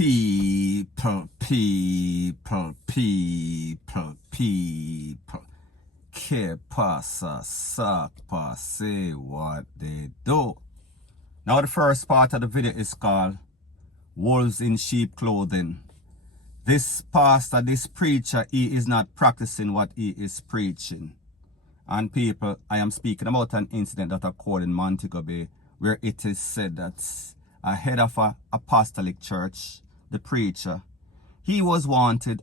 People. Que pasa, suck, say what they do. Now the first part of the video is called Wolves in Sheep Clothing. This pastor, this preacher, he is not practicing what he is preaching. And people, I am speaking about an incident that occurred in Montego Bay, where it is said that a head of an apostolic church, the preacher, he was wanted,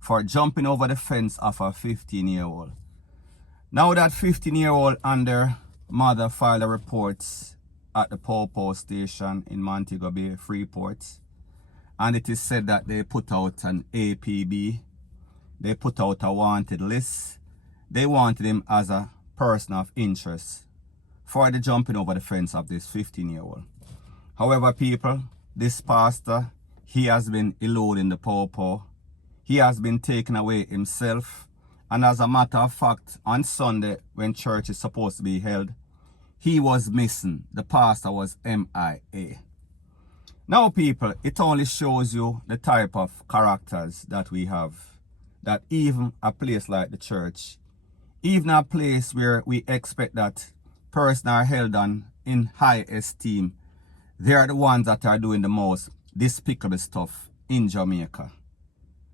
for jumping over the fence of a 15-year-old. Now that 15-year-old and their mother filed a report at the Popo station in Montego Bay, Freeport. And it is said that they put out an APB. They put out a wanted list. They wanted him as a person of interest for the jumping over the fence of this 15-year-old. However, people, this pastor, he has been eluding the Popo. He has been taken away himself. And as a matter of fact, on Sunday, when church is supposed to be held, he was missing. The pastor was MIA. Now, people, it only shows you the type of characters that we have. That even a place like the church, even a place where we expect that persons are held on in high esteem, they are the ones that are doing the most despicable stuff in Jamaica.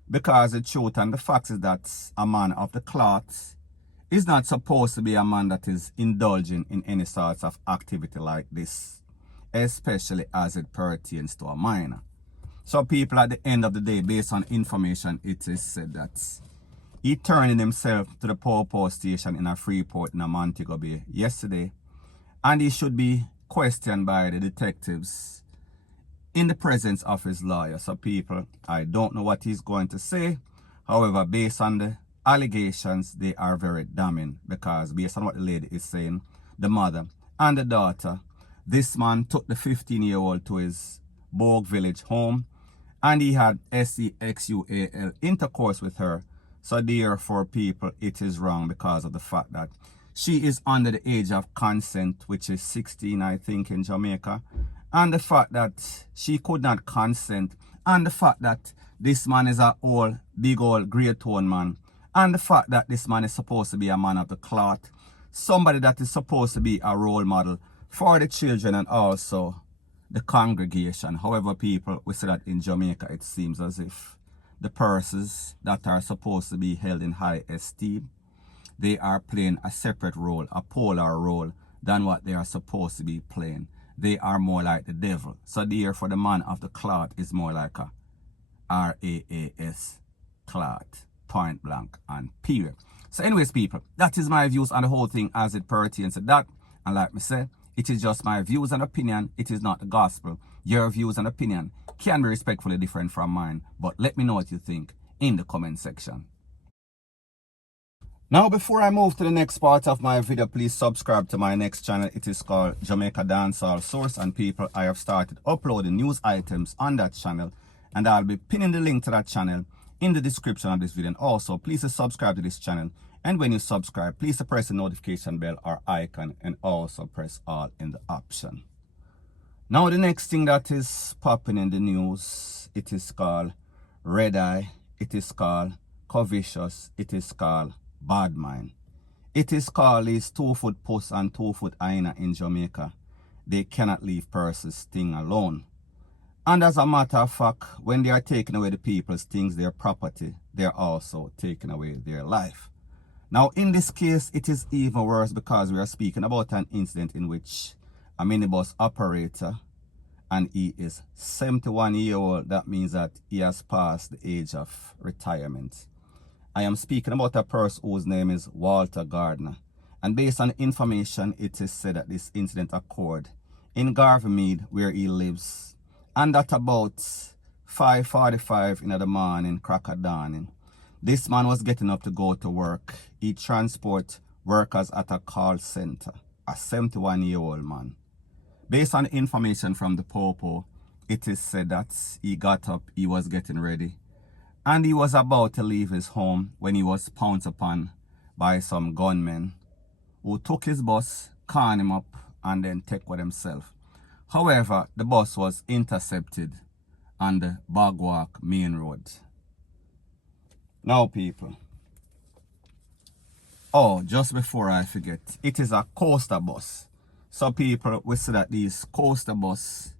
Because the truth and the fact is that a man of the cloth is not supposed to be a man that is indulging in any sorts of activity like this, especially as it pertains to a minor. So people, at the end of the day, based on information, it is said that he turned himself to the Popo station in a Freeport in a Montego Bay yesterday, and he should be questioned by the detectives in the presence of his lawyer. So people, I don't know what he's going to say. However, based on the allegations, they are very damning, because based on what the lady is saying, the mother and the daughter, this man took the 15-year-old to his Bogue Village home, and he had sexual intercourse with her. So therefore, people, it is wrong because of the fact that she is under the age of consent, which is 16, I think, in Jamaica. And the fact that she could not consent, and the fact that this man is a big old grey tone man, and the fact that this man is supposed to be a man of the cloth, somebody that is supposed to be a role model for the children and also the congregation. However, people, we say that in Jamaica, it seems as if the persons that are supposed to be held in high esteem, they are playing a separate role, a polar role, than what they are supposed to be playing. They are more like the devil. So therefore, the man of the cloth is more like a RAAS cloth, point blank and period. So anyways, people, that is my views on the whole thing as it pertains to that. And like me say, it is just my views and opinion. It is not the gospel. Your views and opinion can be respectfully different from mine. But let me know what you think in the comment section. Now, before I move to the next part of my video, please subscribe to my next channel. It is called Jamaica Dancehall Source. And people, I have started uploading news items on that channel. And I'll be pinning the link to that channel in the description of this video. And also, please subscribe to this channel. And when you subscribe, please press the notification bell or icon, and also press all in the option. Now, the next thing that is popping in the news, it is called Red Eye, it is called Covetous, it is called Bad Mind. It is called these 2-foot puss and 2-foot hyena in Jamaica. They cannot leave persons' thing alone. And as a matter of fact, when they are taking away the people's things, their property, they are also taking away their life. Now, in this case, it is even worse, because we are speaking about an incident in which a minibus operator, and he is 71-year-old. That means that he has passed the age of retirement. I am speaking about a person whose name is Walter Gardner. And based on information, it is said that this incident occurred in Garvamead, where he lives. And at about 5:45 in the morning, crack of dawning, this man was getting up to go to work. He transport workers at a call center, a 71-year-old man. Based on information from the Popo, it is said that he got up, he was getting ready, and he was about to leave his home when he was pounced upon by some gunmen who took his bus, conned him up, and then take with himself. However, the bus was intercepted on the Bagwalk main road. Now people, oh, just before I forget, it is a coaster bus. So people, we see that these coaster bus,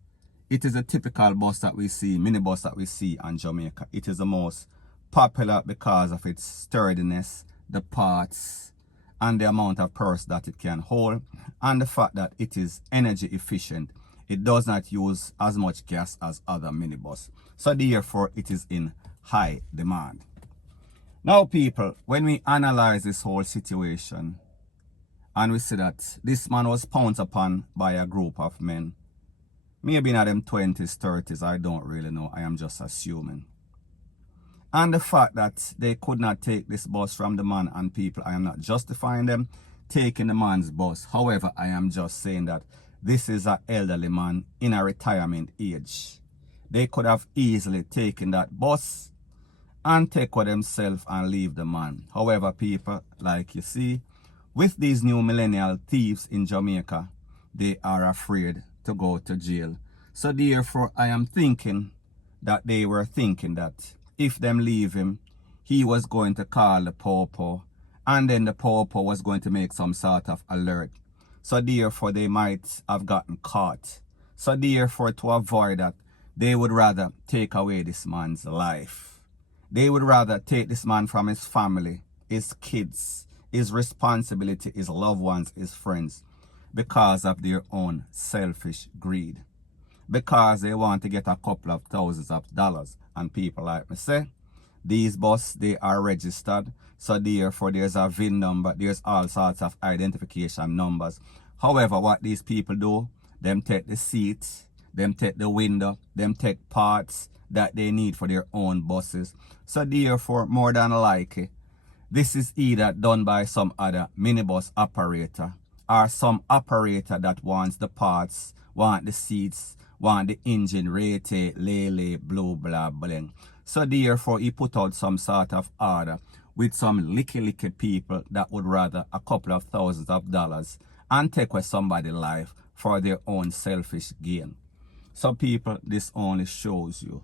it is a typical bus that we see, minibus that we see in Jamaica. It is the most popular because of its sturdiness, the parts, and the amount of purse that it can hold, and the fact that it is energy efficient. It does not use as much gas as other minibus. So therefore, it is in high demand. Now people, when we analyze this whole situation, and we see that this man was pounced upon by a group of men, maybe in them 20s, 30s, I don't really know, I am just assuming. And the fact that they could not take this bus from the man and people, I am not justifying them taking the man's bus. However, I am just saying that this is an elderly man in a retirement age. They could have easily taken that bus and take with themselves and leave the man. However, people, like you see, with these new millennial thieves in Jamaica, they are afraid to go to jail. So therefore, I am thinking that they were thinking that if them leave him, he was going to call the popo, and then the popo was going to make some sort of alert. So therefore, they might have gotten caught. So therefore, to avoid that, they would rather take away this man's life. They would rather take this man from his family, his kids, his responsibility, his loved ones, his friends, because of their own selfish greed. Because they want to get a couple of thousands of dollars. And people like me say, these bus, they are registered. So therefore, there's a VIN number. There's all sorts of identification numbers. However, what these people do, them take the seats, them take the window, them take parts that they need for their own buses. So therefore, more than likely, this is either done by some other minibus operator or some operator that wants the parts, want the seats, want the engine, rate, lele, blue, blah, bling. So therefore, he put out some sort of order with some licky people that would rather a couple of thousands of dollars and take away somebody's life for their own selfish gain. So people, this only shows you,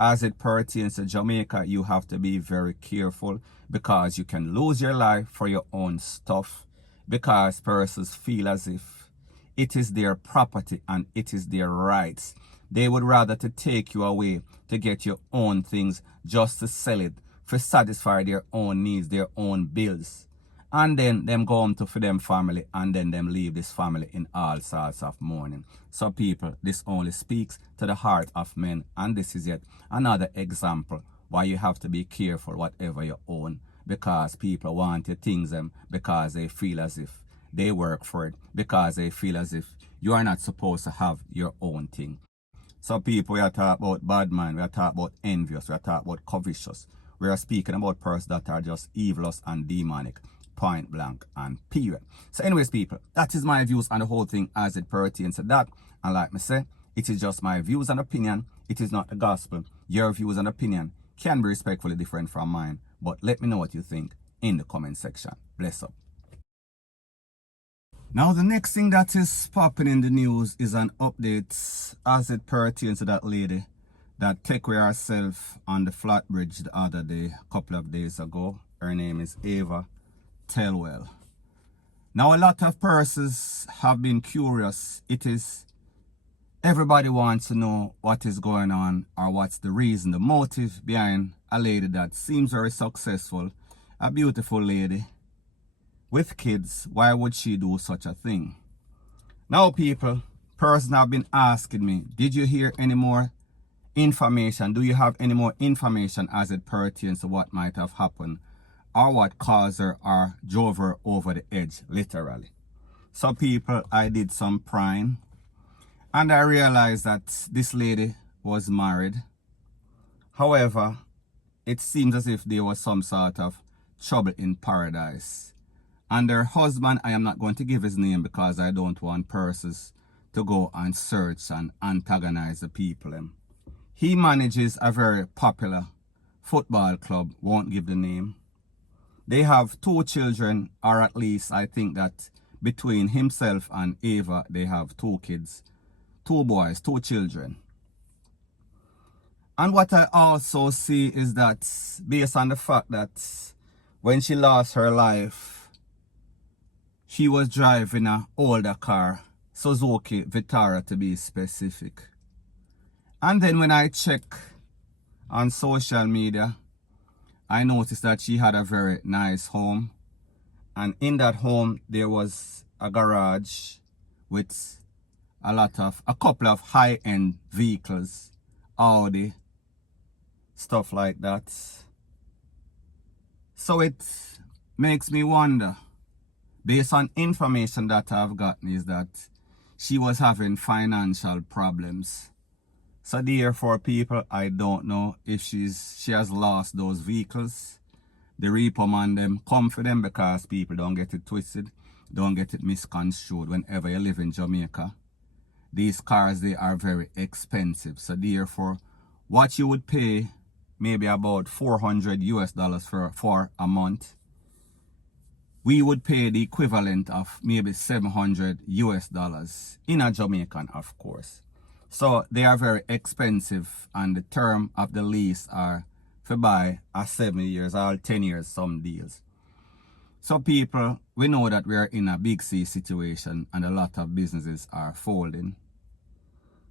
as it pertains to Jamaica, you have to be very careful because you can lose your life for your own stuff, because persons feel as if it is their property and it is their rights. They would rather to take you away to get your own things just to sell it, for satisfy their own needs, their own bills. And then them go home to for them family, and then them leave this family in all sorts of mourning. So people, this only speaks to the heart of men, and this is yet another example why you have to be careful whatever you own, because people want your things them because they feel as if they work for it, because they feel as if you are not supposed to have your own thing. So people, we are talking about bad man, we are talking about envious, we are talking about covetous. We are speaking about persons that are just evilous and demonic, point blank and period. So anyways people, that is my views on the whole thing as it pertains to that. And like me say, it is just my views and opinion. It is not the gospel. Your views and opinion can be respectfully different from mine. But let me know what you think in the comment section. Bless up. Now the next thing that is popping in the news is an update as it pertains to that lady that took away herself on the flat bridge the other day, a couple of days ago. Her name is Ava Tellwell. Now a lot of persons have been curious. It is everybody wants to know what is going on or what's the reason, the motive behind a lady that seems very successful, a beautiful lady with kids. Why would she do such a thing? Now people, persons have been asking me, did you hear any more information? Do you have any more information as it pertains to what might have happened or what caused her or drove her over the edge, literally? So people, I did some prying and I realized that this lady was married. However, it seems as if there was some sort of trouble in paradise. And her husband, I am not going to give his name because I don't want persons to go and search and antagonize the people. He manages a very popular football club, won't give the name. They have 2 children, or at least I think that between himself and Ava, they have 2 kids. 2 boys, 2 children. And what I also see is that based on the fact that when she lost her life, she was driving an older car, Suzuki Vitara to be specific. And then when I check on social media, I noticed that she had a very nice home. And in that home, there was a garage with a couple of high-end vehicles, Audi, stuff like that. So it makes me wonder, based on information that I've gotten, is that she was having financial problems. So therefore, people, I don't know if she has lost those vehicles. The repo man them come for them, because people don't get it twisted, don't get it misconstrued. Whenever you live in Jamaica, these cars, they are very expensive. So therefore, what you would pay maybe about $400 for a month, we would pay the equivalent of maybe $700 in a Jamaican, of course. So they are very expensive, and the term of the lease are for buy a 7 years or 10 years, some deals. So people, we know that we are in a big C situation and a lot of businesses are folding.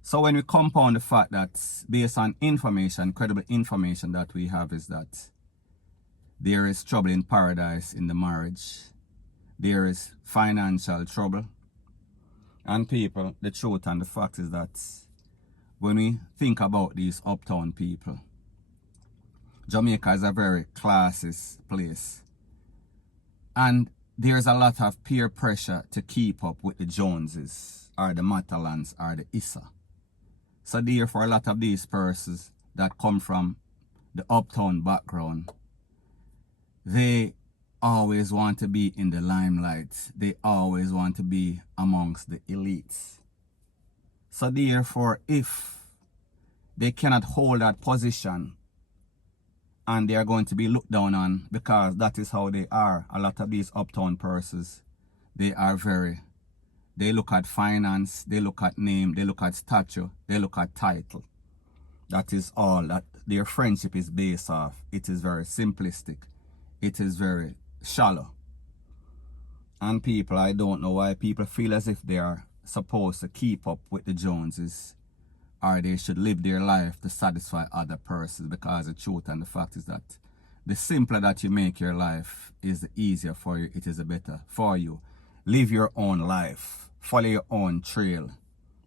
So when we compound the fact that based on information, credible information that we have, is that there is trouble in paradise in the marriage, there is financial trouble. And people, the truth and the fact is that when we think about these uptown people, Jamaica is a very classist place. And there's a lot of peer pressure to keep up with the Joneses or the Matalans or the Issa. So therefore, a lot of these persons that come from the uptown background, they always want to be in the limelight. They always want to be amongst the elites. So therefore, if they cannot hold that position, and they are going to be looked down on, because that is how they are. A lot of these uptown persons, they look at finance, they look at name, they look at stature, they look at title. That is all that their friendship is based off. It is very simplistic. It is very shallow. And people, I don't know why people feel as if they are supposed to keep up with the Joneses, or they should live their life to satisfy other persons, because the truth and the fact is that the simpler that you make your life is the easier for you, it is the better for you. Live your own life, follow your own trail.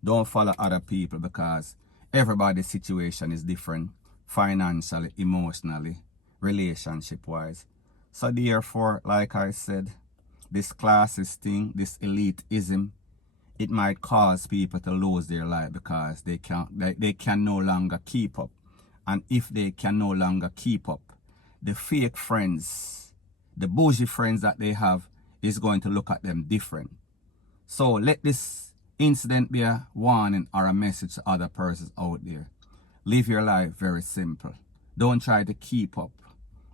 Don't follow other people, because everybody's situation is different, financially, emotionally, relationship-wise. So therefore, like I said, this classist thing, this elitism, it might cause people to lose their life, because they can no longer keep up. And if they can no longer keep up, the fake friends, the bougie friends that they have, is going to look at them different. So let this incident be a warning or a message to other persons out there. Live your life very simple. Don't try to keep up.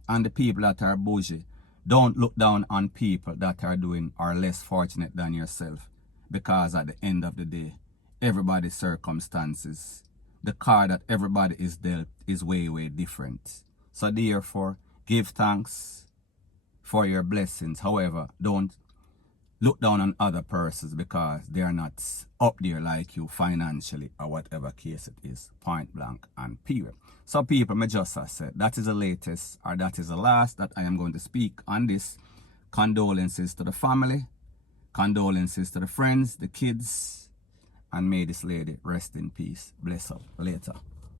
And the people that are bougie, don't look down on people that are less fortunate than yourself. Because at the end of the day, everybody's circumstances, the card that everybody is dealt, is way, way different. So therefore, give thanks for your blessings. However, don't look down on other persons, because they are not up there like you financially, or whatever case it is, point blank and period. So people, me just have said, that is the latest, or that is the last that I am going to speak on this. Condolences to the family. Condolences to the friends, the kids, and may this lady rest in peace. Bless up. Later.